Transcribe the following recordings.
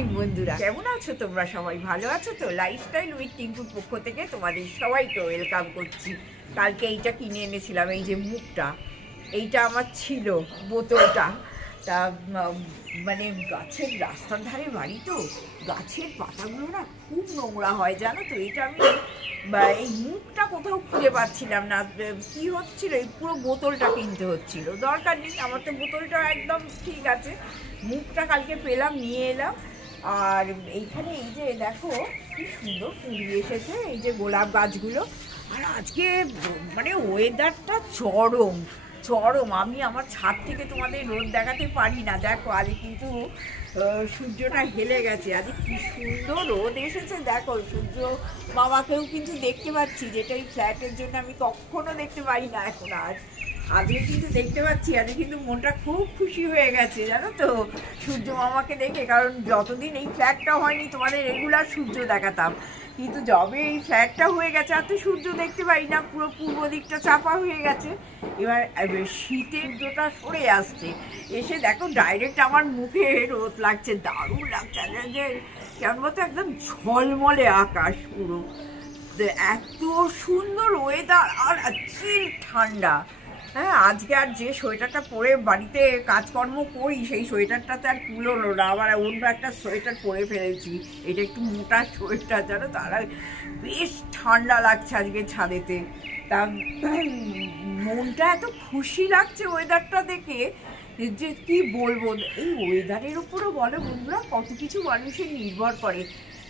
Morning বন্ধুরা, কেমন আছো তোমরা? সবাই ভালো আছো তো? লাইফস্টাইল উইথ টিঙ্কুর পক্ষ থেকে তোমাদের সবাইকে ওয়েলকাম করছি। কালকে এইটা কিনে এনেছিলাম, এই যে মুখটা, এইটা আমার ছিল বোতলটা। তা মানে গাছের রাস্তার ধারে বাড়ি তো, গাছের পাতাগুলো না খুব নোংরা হয় জানো তো। এটা আমি এই মুখটা কোথাও খুঁজে পাচ্ছিলাম না, কি হচ্ছিল, এই পুরো বোতলটা কিনতে হচ্ছিল। দরকার নেই, আমার তো বোতলটা একদম ঠিক আছে। মুখটা কালকে পেলাম, নিয়ে এলাম। আর এইখানে এই যে দেখো কি সুন্দর ফুল এসেছে, এই যে গোলাপ গাছগুলো। আর আজকে মানে ওয়েদারটা চরম চরম। আমি আমার ছাদ থেকে তোমাদের রোদ দেখাতে পারি না, দেখো আজ কিন্তু সূর্যটা হেলে গেছে। আজ কি সুন্দর রোদ এসেছে দেখো, সূর্য মামাকেও কিন্তু দেখতে পাচ্ছি, যেটা এই ফ্ল্যাটের জন্য আমি কখনো দেখতে পাই না এখন। আজকে কিন্তু দেখতে পাচ্ছি, আজকে কিন্তু মনটা খুব খুশি হয়ে গেছে জানো তো সূর্য মামাকে দেখে। কারণ যতদিন এই ফ্ল্যাটটা হয়নি তোমাদের রেগুলার সূর্য দেখাতাম, কিন্তু যবে এই ফ্ল্যাটটা হয়ে গেছে আর তো সূর্য দেখতে পাই না, পুরো পূর্ব দিকটা চাপা হয়ে গেছে। এবার শীতের সূর্যটা সরে আসছে, এসে দেখো ডাইরেক্ট আমার মুখে রোদ লাগছে, দারুণ লাগছে। যে কেমন মতো একদম ঝলমলে আকাশ পুরো, এত সুন্দর ওয়েদার আর চিল ঠান্ডা। হ্যাঁ, আজকে আর যে সোয়েটারটা পরে বাড়িতে কাজকর্ম করি সেই সোয়েটারটাতে আর কুলোলো না, আবার অন্য একটা সোয়েটার পরে ফেলেছি। এটা একটু মোটা সোয়েটার জানো, তারা বেশ ঠান্ডা লাগছে আজকে ছাদেতে। তা মনটা এত খুশি লাগছে ওয়েদারটা দেখে যে কি বলবো। এই ওয়েদারের উপরও বলো বন্ধুরা কত কিছু মানুষের নির্ভর করে।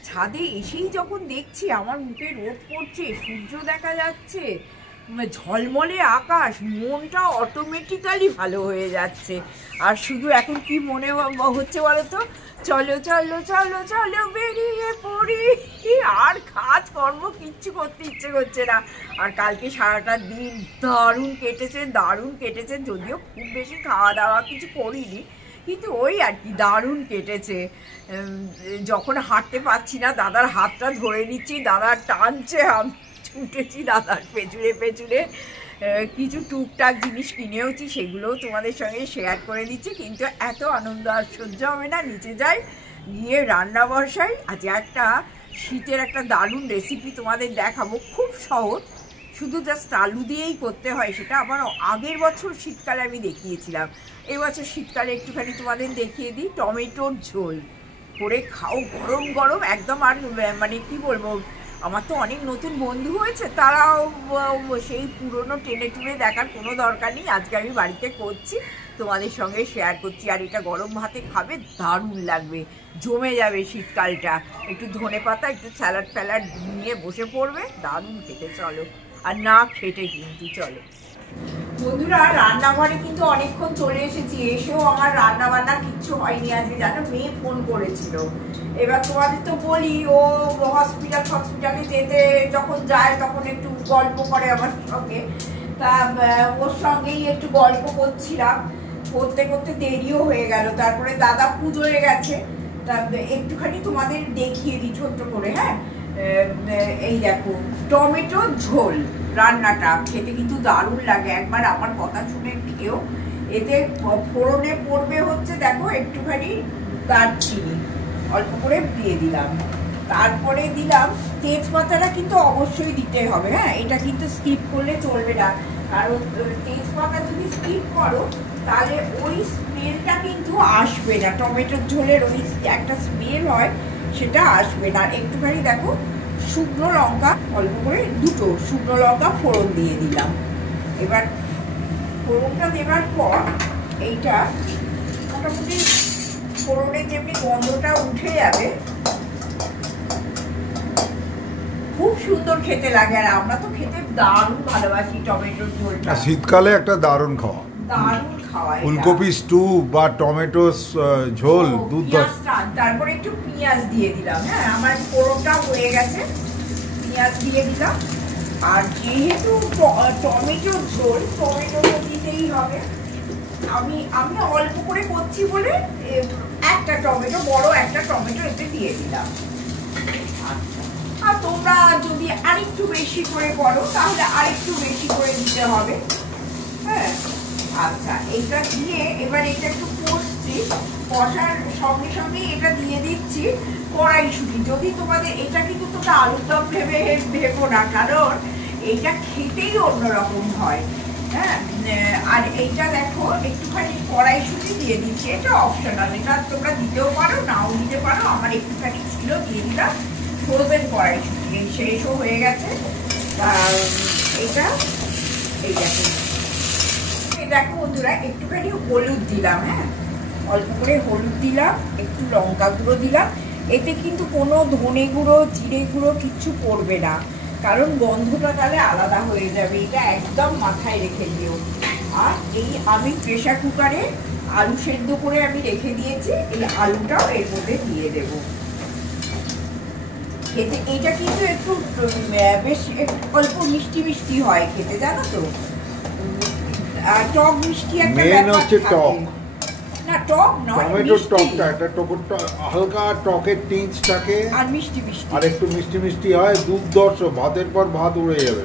ছাদে এসেই যখন দেখছি আমার মুখে রোদ পড়ছে, সূর্য দেখা যাচ্ছে, ঝলমলে আকাশ, মনটা অটোমেটিক্যালি ভালো হয়ে যাচ্ছে। আর শুধু এখন কি মনে হচ্ছে বলো তো, চলো চলো চলো চলো বেরিয়ে পড়ি। আর কাজ কর্ম কিচ্ছু করতে ইচ্ছে করছে না। আর কালকে সারাটা দিন দারুণ কেটেছে, যদিও খুব বেশি খাওয়া দাওয়া কিছু করিনি, কিন্তু ওই আর কি দারুণ কেটেছে। যখন হাঁটতে পারছি না দাদার হাতটা ধরে নিচ্ছি, দাদা টানছে, আমি ছুটেছি দাদার পেছনে। কিছু টুকটাক জিনিস কিনেওছি, সেগুলোও তোমাদের সঙ্গে শেয়ার করে দিচ্ছি। কিন্তু এত আনন্দ আর সহ্য হবে না, নিচে যাই, গিয়ে রান্না বসাই। আজ একটা শীতের একটা দারুণ রেসিপি তোমাদের দেখাবো, খুব সহজ, শুধু জাস্ট আলু দিয়েই করতে হয়। সেটা আবার আগের বছর শীতকালে আমি দেখিয়েছিলাম, এবছর শীতকালে একটুখানি তোমাদের দেখিয়ে দিই। টমেটোর ঝোল করে খাও গরম গরম একদম। আর মানে কি বলবো, আমার তো অনেক নতুন বন্ধু হয়েছে, তারাও সেই পুরনো টেনে টুনে দেখার কোনো দরকার নেই। আজকে আমি বাড়িতে করছি, তোমাদের সঙ্গে শেয়ার করছি। আর এটা গরম ভাতে খাবে দারুণ লাগবে, জমে যাবে শীতকালটা। একটু ধনে পাতা, একটু স্যালাড ফ্যালাড নিয়ে বসে পড়বে, দারুণ খেতে। চলো, আর না খেটে কিন্তু চলো বন্ধুরা। রান্নাঘরে কিন্তু অনেকক্ষণ চলে এসেছি, এসেও আমার রান্না বান্না কিচ্ছু হয়নি আজকে জানো। মেয়ে ফোন করেছিল, এবার তোমাদের তো বলি, ও হসপিটালে যেতে যখন যায় তখন একটু গল্প করে আমার সঙ্গে। তা ওর সঙ্গেই একটু গল্প করছিলাম, করতে করতে দেরিও হয়ে গেল। তারপরে দাদা পুজোয় গেছে, তা একটুখানি তোমাদের দেখিয়ে দিই ছোট্ট করে। হ্যাঁ, এই দেখো টমেটো ঝোল রান্নাটা খেতে কিন্তু দারুণ লাগে, একবার আমার কথা শুনে খেও। এতে ফোড়নে পড়বে হচ্ছে দেখো একটুখানি দারচিনি অল্প করে দিয়ে দিলাম, তারপরে দিলাম তেজপাতাটা কিন্তু অবশ্যই দিতে হবে। হ্যাঁ, এটা কিন্তু স্কিপ করলে চলবে না, কারণ তেজপাতা যদি স্কিপ করো তাহলে ওই স্মেলটা কিন্তু আসবে না। টমেটোর ঝোলের ওই একটা স্মেল হয়, সেটা আসবে না। একটুখানি দেখো শুকনো লঙ্কা, অল্প করে দুটো শুকনো লঙ্কা ফোড়ন দিয়ে দিলাম। এবার ফোড়নটা দেওয়ার পর এইটা মোটামুটি ফোড়নের যেমনি গন্ধটা উঠে যাবে, খুব সুন্দর খেতে লাগে। আর আমরা তো খেতে দারুণ ভালোবাসি টমেটোর ঝোলটা, শীতকালে একটা দারুণ খাওয়া, দারুণ খাওয়া। ফুলকপি স্টু বা টমেটো ঝোল দুধ। তারপরে একটু পেঁয়াজ দিয়ে দিলাম। হ্যাঁ, আমার ফোড়নটা হয়ে গেছে, পেঁয়াজ দিয়ে দিলাম। আর যেহেতু টমেটো ঝোল, টমেটো দিতেই হবে। আমি অল্প করে করছি বলে একটা টমেটো, বড় একটা টমেটো এতে দিয়ে দিলাম। আর তোমরা যদি আরেকটু বেশি করে করো তাহলে আরেকটু বেশি করে দিতে হবে। হ্যাঁ, আচ্ছা, এইটা দিয়ে এবার এটা একটু কষছে। দিচ্ছি, কষার সঙ্গে সঙ্গে এটা দিয়ে দিচ্ছি কড়াইশুঁটি। যদি তোমাদের এটা কিন্তু তোমরা আলুর দম ভেবো না, কারণ এইটা খেতেই অন্যরকম হয়। হ্যাঁ, আর এইটা দেখো একটুখানি কড়াইশুঁটি দিয়ে দিচ্ছি, এটা অপশনাল, এটা তোমরা দিতেও পারো নাও দিতে পারো। আমার একটুখানি ছিল, দিয়ে দিলাম ফ্রোজেন কড়াইশুঁটি, এই শেষও হয়ে গেছে। এটা এই দেখো বন্ধুরা, একটুখানি হলুদ দিলাম, হ্যাঁ অল্প করে হলুদ দিলাম, একটু লঙ্কা গুঁড়ো দিলাম। এতে কিন্তু কোনো ধনে গুঁড়ো জিরে গুঁড়ো কিচ্ছু পড়বে না, কারণ গন্ধটা তাহলে আলাদা হয়ে যাবে, এটা একদম মাথায় রেখে দিও। আর এই আমি প্রেশার কুকারে আলু সেদ্ধ করে আমি রেখে দিয়েছি, এই আলুটাও এর মধ্যে দিয়ে দেবো। খেতে এইটা কিন্তু একটু বেশ অল্প মিষ্টি মিষ্টি হয় খেতে, জানো তো, টক মিষ্টি একটা ব্যাপার থাকে। না টক নয়, টমেটো টকটা একটা টকটা হালকা টকের টিঞ্চটাকে আর মিষ্টি মিষ্টি আর একটু মিষ্টি মিষ্টি হয়, দুর্ধর্ষ, ভাতের পর ভাত উড়ে যাবে।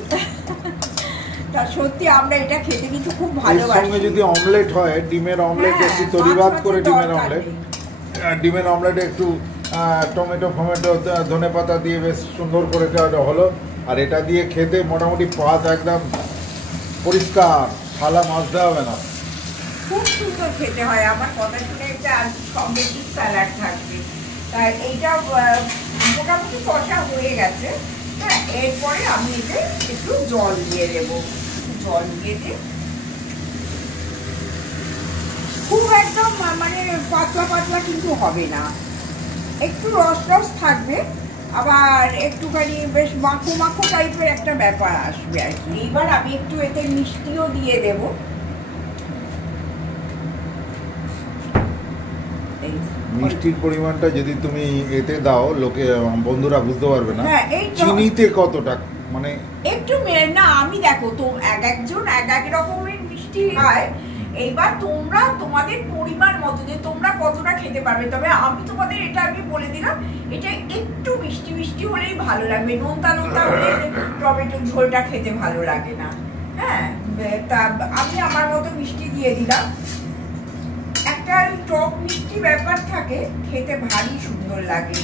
তা সত্যি আমরা এটা খেতে কিন্তু খুব ভালোবাসি। এর সঙ্গে যদি অমলেট হয়, ডিমের অমলেট, একটু তরিবাদ করে ডিমের অমলেট একটু টমেটো ফমেটো ধনেপাতা দিয়ে বেশ সুন্দর করে হলো। আর এটা দিয়ে খেতে মোটামুটি পাত একদম পরিষ্কার, থালা মাজতে হবে না, খুব সুন্দর খেতে হয়। আমার কথা শুনে একটা সঙ্গে স্যালাড থাকবে। তাই এইটা মোটামুটি কষা হয়ে গেছে। হ্যাঁ, এরপরে আমি এতে একটু জল দিয়ে দেবো, জল দিয়ে দিয়ে খুব একদম মানে পাতলা পাতলা কিন্তু হবে না, একটু রস রস থাকবে, আবার একটুখানি বেশ মাখো মাখো টাইপের একটা ব্যাপার আসবে আর কি। এইবার আমি একটু এতে মিষ্টিও দিয়ে দেব। মিষ্টির পরিমাণটা যদি তুমি এতে দাও, লোকে বন্ধুরা বুঝতে পারবে না চিনিতে কতটা, মানে একটু না, আমি দেখো তো এক একজন এক এক রকমের মিষ্টি খায়। এইবার তোমরা তোমাদের পরিমাণ মতো যে তোমরা কতটা খেতে পারবে। তবে আমি তোমাদের এটা আমি বলে দিলাম, এটা একটু মিষ্টি মিষ্টি হলেই ভালো লাগবে, নোনতা নোনতা হলে টমেটো ঝোলটা খেতে ভালো লাগে না। হ্যাঁ, তা আমি আমার মতো মিষ্টি দিয়ে দিলাম। একটা টক মিষ্টি ব্যাপার থাকে, খেতে ভারী সুন্দর লাগে।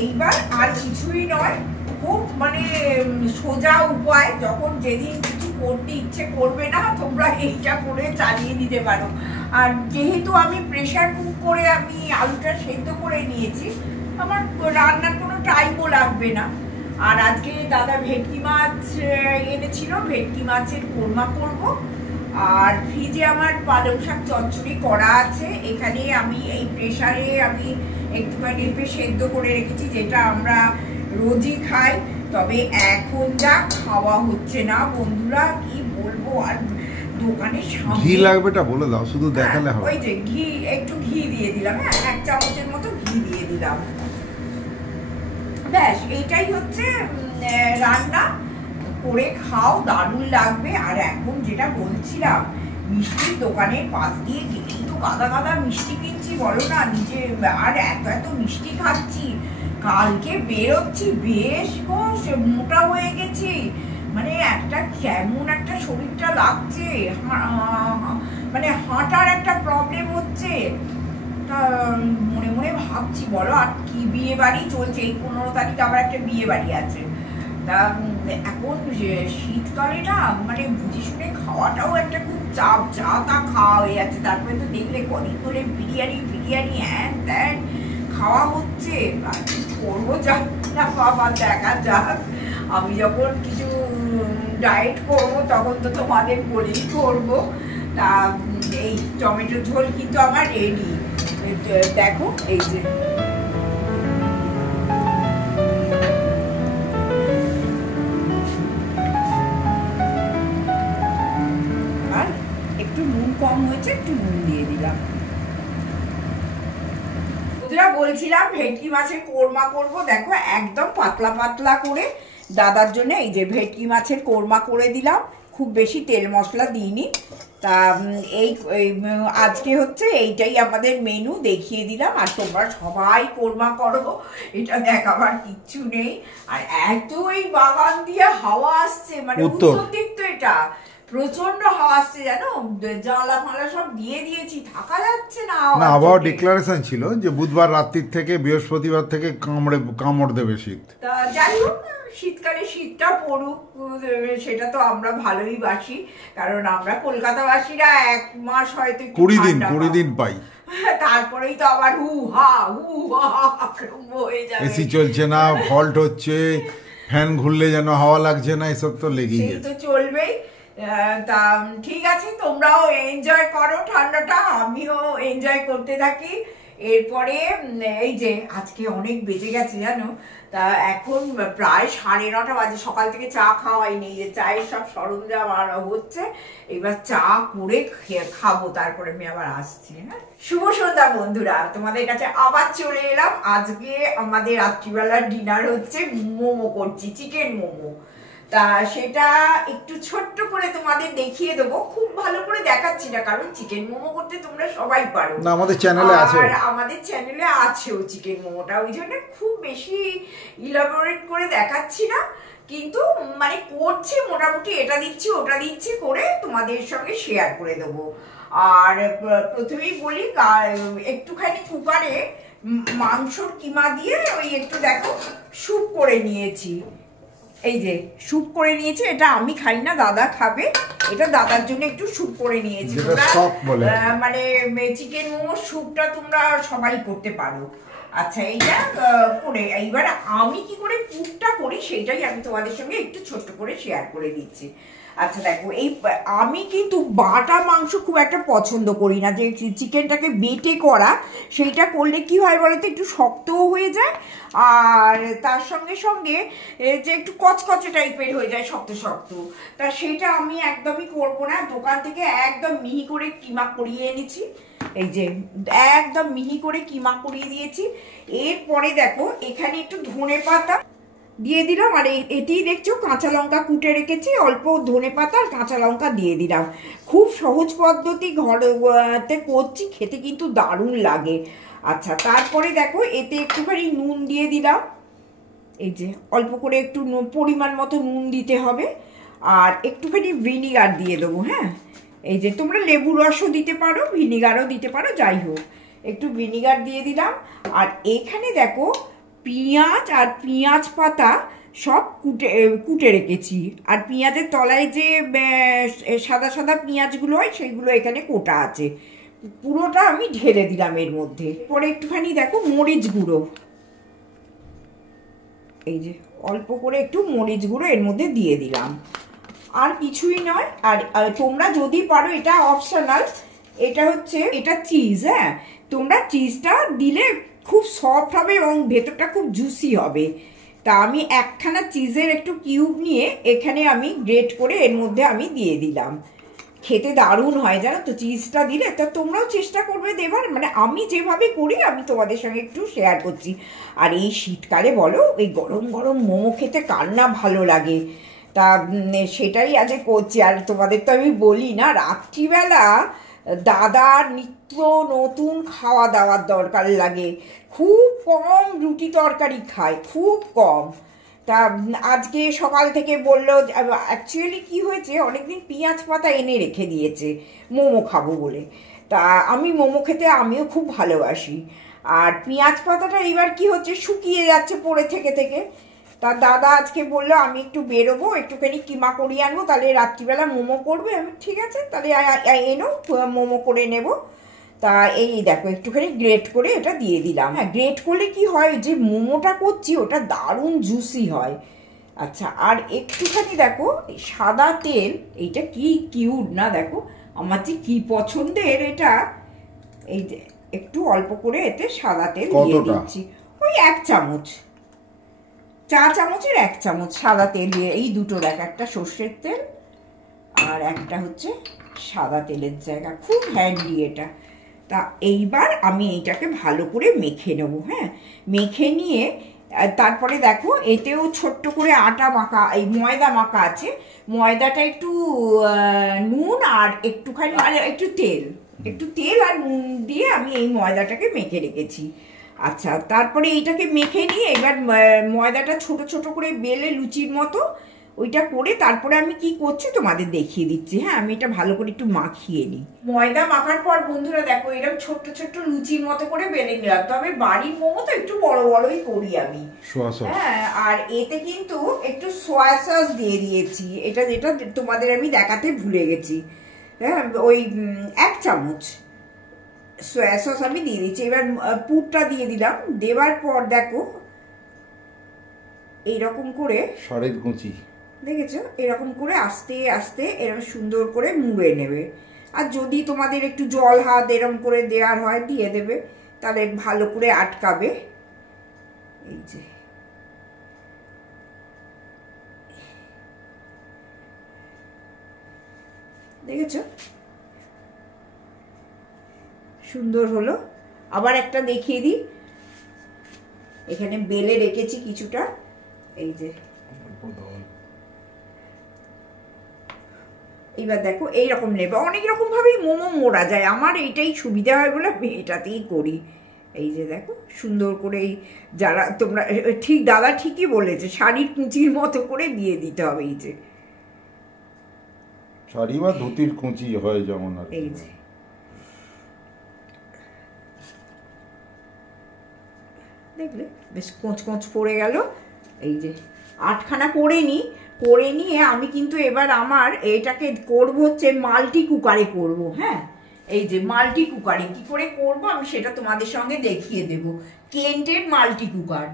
এইবার আর কিছুই নয়, খুব মানে সোজা উপায়, যখন যেদিন কিছু করতে ইচ্ছে করবে না তোমরা এইটা করে চালিয়ে দিতে পারো। আর যেহেতু আমি প্রেশার কুক করে আমি আলুটা সেদ্ধ করে নিয়েছি, আমার রান্নার কোনো টাইমও লাগবে না। আর আজকে দাদা ভেটকি মাছ এনেছিল, ভেটকি মাছের কোরমা করব। আর ফ্রিজে আমার পালং শাক চচ্চড়ি করা আছে, এখানে আমি এই প্রেশারে আমি একটুখানি সেদ্ধ করে রেখেছি, যেটা আমরা রোজই খাই। তবে এখন যা খাওয়া হচ্ছে না বন্ধুরা, কি বলবো। আর দোকানের সামনে ঘি লাগবেটা বলে দাও, শুধু দেখালে হবে। ওই যে ঘি, একটু ঘি দিয়ে দিলাম, হ্যাঁ 1 চামচের মতো ঘি দিয়ে দিলাম, ব্যাস এইটাই হচ্ছে রান্না। করে খাও, দারুণ লাগবে। আর এখন যেটা বলছিলাম, মিষ্টির দোকানের পাশ দিয়ে গেলেই তো গাদা গাদা মিষ্টি কিনছি, বলো না নিজে, আর এত এত মিষ্টি খাচ্ছি। কালকে বেরোচ্ছি বেশ মোটা হয়ে গেছি, মানে একটা কেমন একটা শরীরটা লাগছে, মানে হাঁটার একটা প্রবলেম হচ্ছে। তা মনে মনে ভাবছি বলো, আর কি বিয়ে বাড়ি চলছে, এই 15 তারিখ আবার একটা বিয়ে বাড়ি আছে। তা এখন শীতকালে না মানে বুঝে শুনে খাওয়াটাও একটা খুব চাপ, চা তা খাওয়া হয়ে যাচ্ছে। তারপরে তো দেখলে কদিন ধরে বিরিয়ানি ফিরিয়ানি হ্যান ত্যান খাওয়া হচ্ছে। করবো যাক না বাবা, দেখা যাক। আমি যখন কিছু ডায়েট করবো তখন তো তোমাদের বলেই করবো। তা এই টমেটো ঝোল কিন্তু আমার রেডি, দেখো এই যে। আর একটু নুন কম হয়েছে, একটু নুন দিয়ে দিলাম। বলছিলাম ভেটকি মাছের কোরমা করব, দেখো একদম পাতলা পাতলা করে দাদার জন্য এই যে ভেটকি মাছের কোরমা করে দিলাম, খুব বেশি তেল মশলা দিইনি। তা এই আজকে হচ্ছে এইটাই আমাদের মেনু, দেখিয়ে দিলাম। আর তোমরা সবাই কোরমা করো, এটা দেখাবার কিচ্ছু নেই। আর এত এই বাগান দিয়ে হাওয়া আসছে, মানে উত্তর দিক তো এটা, প্রচন্ড হাওয়া আসছে জানো, জানলা ফালা সব দিয়ে দিয়েছি, থাকা যাচ্ছে না। না, আবহাওয়া ডিক্লারেশন ছিল যে বুধবার রাত্রির থেকে বৃহস্পতিবার থেকে কামড় দেবে শীত। তা যাই হোক, শীতকালে শীতটা পড়ুক, সেটা তো আমরা ভালোই বাসি, কারণ আমরা কলকাতাবাসীরা 1 মাস হয়তো 20 দিন পাই, তারপরেই তো আবার হু হা আরম্ভ হয়ে যাবে। এসি চলছে না, ফল্ট হচ্ছে, ফ্যান ঘুরলে যেন হাওয়া লাগছে না, এসব তো লেগেই আছে, তো চলবেই। তা ঠিক আছে, তোমরাও এনজয় করো ঠান্ডাটা, আমিও এনজয় করতে থাকি। এরপরে এই যে আজকে অনেক বেজে গেছে জানো, তা এখন প্রায় 9:30 বাজে, সকাল থেকে চা খাওয়াইনি, যে চায়ের সব সরঞ্জাম আর হচ্ছে, এবার চা করে খাবো, তারপরে আমি আবার আসছি। হ্যাঁ, শুভ সন্ধ্যা বন্ধুরা, তোমাদের কাছে আবার চলে এলাম। আজকে আমাদের রাত্রিবেলার ডিনার হচ্ছে মোমো করছি, চিকেন মোমো। তা সেটা একটু ছোট্ট করে তোমাদের দেখিয়ে দেবো, খুব ভালো করে দেখাচ্ছি না, কারণ চিকেন মোমো করতে তোমরা সবাই পারো, না আমাদের চ্যানেলে আছে, আর আমাদের চ্যানেলে আছেও চিকেন মোমোটা, ওই জন্য খুব বেশি ইলাবোরেট করে দেখাচ্ছি না, কিন্তু মানে করছি মোটামুটি, এটা দিচ্ছি ওটা দিচ্ছি করে তোমাদের সঙ্গে শেয়ার করে দেবো। আর প্রথমেই বলি, একটুখানি কুকারে মাংসর কিমা দিয়ে ওই একটু দেখো স্যুপ করে নিয়েছি। এই যে স্যুপ করে নিয়েছি, এটা আমি খাই না, দাদা খাবে, এটা দাদার জন্য একটু স্যুপ করে নিয়েছি। মানে চিকেন মোমো স্যুপটা তোমরা সবাই করতে পারো। আচ্ছা, এইটা করে এইবার আমি কি করে পুরটা করি সেটাই আমি তোমাদের সঙ্গে একটু ছোট্ট করে শেয়ার করে দিচ্ছি। আচ্ছা দেখো, আমি কিন্তু বাটা মাংস খুব একটা পছন্দ করি না, যে চিকেনটাকে বেটে করা, সেইটা করলে কি হয় বলতো, একটু শক্তও হয়ে যায়, আর তার সঙ্গে সঙ্গে যে একটু কচকচে টাইপের হয়ে যায়, শক্ত শক্ত, তা সেটা আমি একদমই করবো না। দোকান থেকে একদম মিহি করে কিমা করিয়ে এনেছি, এই যে একদম মিহি করে কিমা করিয়ে দিয়েছি। এরপরে দেখো এখানে একটু ধনেপাতা দিয়ে দিলাম, আর এটি দেখছো কাঁচা লঙ্কা কুটে রেখেছি, অল্প ধনেপাতা আর কাঁচা লঙ্কা দিয়ে দিলাম। খুব সহজ পদ্ধতি, ঘরেতে করছি, খেতে কিন্তু দারুণ লাগে। আচ্ছা, তারপরে দেখো এতে একটুখানি নুন দিয়ে দিলাম, এই যে অল্প করে একটু পরিমাণ মতো নুন দিতে হবে, আর একটুখানি ভিনিগার দিয়ে দেবো। হ্যাঁ, এই যে তোমরা লেবু রসও দিতে পারো, ভিনিগারও দিতে পারো, যাই হোক একটু ভিনিগার দিয়ে দিলাম। আর এখানে দেখো পেঁয়াজ আর পেঁয়াজ পাতা সব কুটে রেখেছি, আর পেঁয়াজের তলায় যে সাদা সাদা পেঁয়াজগুলো হয় সেইগুলো এখানে কোটা আছে, পুরোটা আমি ঢেলে দিলাম এর মধ্যে। পরে একটুখানি দেখো মরিচ গুঁড়ো, এই যে অল্প করে একটু মরিচ গুঁড়ো এর মধ্যে দিয়ে দিলাম, আর কিছুই নয়। আর তোমরা যদি পারো, এটা অপশনাল, এটা হচ্ছে এটা চিজ। হ্যাঁ, তোমরা চিজটা দিলে খুব সফট হবে এবং ভেতরটা খুব জুসি হবে। তা আমি একখানা চিজের একটু কিউব নিয়ে এখানে আমি গ্রেট করে এর মধ্যে আমি দিয়ে দিলাম, খেতে দারুণ হয় জানো তো চিজটা দিলে। তা তোমরাও চেষ্টা করবে দেবার, মানে আমি যেভাবে করি আমি তোমাদের সঙ্গে একটু শেয়ার করছি। আর এই শীতকালে বলো, এই গরম গরম মোমো খেতে কার না ভালো লাগে, তা সেটাই আজ করছি। আর তোমাদের তো আমি বলি না, রাত্রিবেলা দাদার নিত্য নতুন খাওয়া দাওয়ার দরকার লাগে, খুব কম রুটি তরকারি খায়, খুব কম। তা আজকে সকাল থেকে বললো, অ্যাকচুয়ালি কি হয়েছে, অনেকদিন পেঁয়াজ পাতা এনে রেখে দিয়েছে মোমো খাবো বলে, তা আমি মোমো খেতে আমিও খুব ভালোবাসি। আর পেঁয়াজ পাতাটা এবার কি হচ্ছে, শুকিয়ে যাচ্ছে পড়ে থেকে থেকে। তা দাদা আজকে বললো আমি একটু বেরোবো, একটুখানি কিমা করিয়ে আনবো, তাহলে রাত্রিবেলা মোমো করবে। আমি ঠিক আছে তাহলে এনো, মোমো করে নেব। তা এই দেখো একটুখানি গ্রেট করে এটা দিয়ে দিলাম। হ্যাঁ, গ্রেট করলে কি হয়, যে মোমোটা করছি ওটা দারুণ জুসি হয়। আচ্ছা, আর একটুখানি দেখো সাদা তেল, এইটা কি কিউট না, দেখো আমার যে কি পছন্দের এটা, এই যে একটু অল্প করে এতে সাদা তেল দিয়ে দিচ্ছি, ওই 1 চামচ, চা চামচের 1 চামচ সাদা তেল দিয়ে, এই দুটো দেখ, একটা সর্ষের তেল আর একটা হচ্ছে সাদা তেলের জায়গা, খুব হ্যান্ডি এটা। তা এইবার আমি এইটাকে ভালো করে মেখে নেবো। হ্যাঁ, মেখে নিয়ে তারপরে দেখো এতেও ছোট্ট করে আটা মাখা, এই ময়দা মাখা আছে, ময়দাটা একটু নুন আর একটুখানি আর একটু তেল আর নুন দিয়ে আমি এই ময়দাটাকে মেখে রেখেছি। আচ্ছা, তারপরে এইটাকে মেখে নিয়ে এবার ময়দাটা ছোট ছোট করে বেলে লুচির মতো ওইটা করে তারপরে আমি কি করছি তোমাদের দেখিয়ে দিচ্ছি। হ্যাঁ, আমি এটা ভালো করে একটু মাখিয়ে নিই। ময়দা মাখার পর বন্ধুরা দেখো এরকম ছোট্ট ছোট্ট লুচির মতো করে বেলে নিলাম। তবে বাড়ির মোমো তো একটু বড় বড়ই করি আমি। হ্যাঁ, আর এতে কিন্তু একটু সয়া সস দিয়ে দিয়েছি, এটা যেটা তোমাদের আমি দেখাতে ভুলে গেছি। হ্যাঁ, ওই 1 চামচ সয়া সস আমি দিয়ে দিচ্ছি। এবার পুরটা দিয়ে দিলাম। দেওয়ার পর দেখো এইরকম করে শাড়ির কুচি দেখেছো, এরকম করে আস্তে আস্তে এরকম সুন্দর করে মুড়ে নেবে। আর যদি তোমাদের একটু জল হাত এরকম করে দেওয়ার হয় দিয়ে দেবে, তাহলে ভালো করে আটকাবে। এই যে দেখেছো সুন্দর হলো। আবার একটা দেখিয়ে দিই, এখানে বেলে রেখেছি কিছুটা। এই যে এইবার দেখো এইরকম নেবে। অনেক রকম ভাবেই মোমো মোড়া যায়, আমার এইটাই সুবিধা হয় বলে আমি এটাতেই করি। এই যে দেখো সুন্দর করে এই যারা তোমরা ঠিক দাদা ঠিকই বলেছে, শাড়ির কুচির মতো করে দিয়ে দিতে হবে। এই যে শাড়ি বা ধুতির কুচি হয় যেমন, আর এই যে দেখলে বেশ কোঁচ কোঁচ পড়ে গেল। এই যে 8খানা করে নিয়ে আমি কিন্তু এবার আমার এটাকে করব হচ্ছে মাল্টি কুকারে করব। হ্যাঁ, এই যে মাল্টি কুকারে কি করে করব আমি সেটা তোমাদের সঙ্গে দেখিয়ে দেব। কেন্টের মাল্টি কুকার,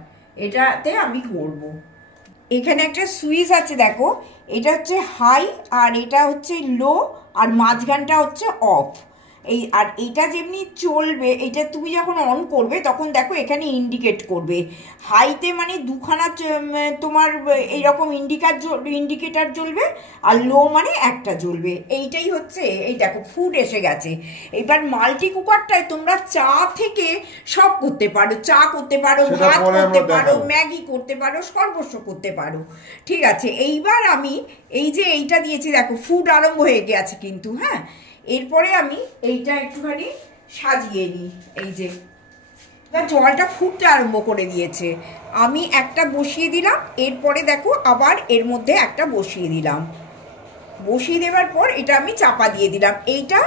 এটাতে আমি করব। এখানে একটা সুইচ আছে দেখো, এটা হচ্ছে হাই আর এটা হচ্ছে লো, আর মাঝখানটা হচ্ছে অফ। এই আর এটা যেমনি চলবে, এটা তুমি যখন অন করবে তখন দেখো এখানে ইন্ডিকেট করবে। হাইতে মানে 2খানা তোমার এইরকম ইন্ডিকেটার জ্বলবে, আর লো মানে একটা জ্বলবে। এইটাই হচ্ছে, এই দেখো ফুড এসে গেছে। এবার মাল্টি কুকারটায় তোমরা চা থেকে সব করতে পারো, চা করতে পারো, ভাত করতে পারো, ম্যাগি করতে পারো, সর্বস্ব করতে পারো। ঠিক আছে, এইবার আমি এই যে এইটা দিয়েছি দেখো ফুড আরম্ভ হয়ে গেছে কিন্তু। হ্যাঁ, এরপরে আমি এইটা একটুখানি সাজিয়ে নিই। এই যে জলটা ফুটতে আরম্ভ করে দিয়েছে, আমি একটা বসিয়ে দিলাম। এরপরে দেখো আবার এর মধ্যে একটা বসিয়ে দিলাম। বসিয়ে দেওয়ার পর এটা আমি চাপা দিয়ে দিলাম। এইটা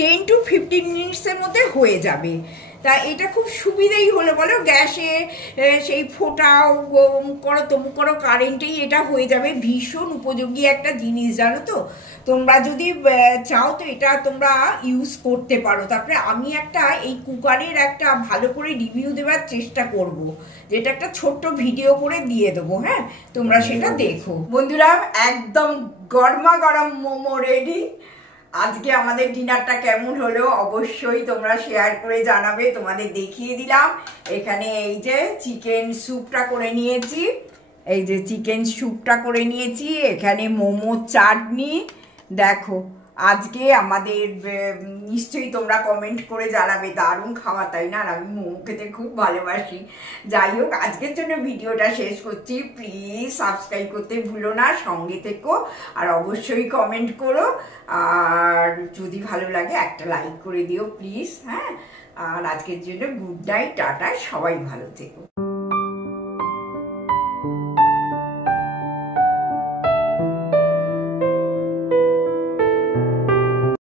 10 to 15 মিনিটসের মধ্যে হয়ে যাবে। তা এটা খুব সুবিধেই হলো বলো, গ্যাসে সেই ফোটাও করো তমুক করো, কারেন্টেই এটা হয়ে যাবে। ভীষণ উপযোগী একটা জিনিস জানো তো, তোমরা যদি চাও তো এটা তোমরা ইউজ করতে পারো। তারপরে আমি একটা এই কুকারের একটা ভালো করে রিভিউ দেওয়ার চেষ্টা করব, যেটা একটা ছোট্ট ভিডিও করে দিয়ে দেবো। হ্যাঁ, তোমরা সেটা দেখো। বন্ধুরা একদম গরমা গরম মোমো রেডি। আজকে আমাদের ডিনারটা কেমন হলো অবশ্যই তোমরা শেয়ার করে জানাবে। তোমাদের দেখিয়ে দিলাম এখানে এই যে চিকেন স্যুপটা করে নিয়েছি, এই যে চিকেন স্যুপটা করে নিয়েছি, এখানে মোমো চাটনি। দেখো আজকে আমাদের নিশ্চয়ই তোমরা কমেন্ট করে জানাবে দারুণ খাওয়া, তাই না? আর আমি মোমো খেতে খুব ভালোবাসি। যাই হোক, আজকের জন্য ভিডিওটা শেষ করছি। প্লিজ সাবস্ক্রাইব করতে ভুলো না, সঙ্গে থেকো, আর অবশ্যই কমেন্ট করো। আর যদি ভালো লাগে একটা লাইক করে দিও প্লিজ। হ্যাঁ, আর আজকের জন্য গুড নাইট, টাটা, সবাই ভালো থেকো।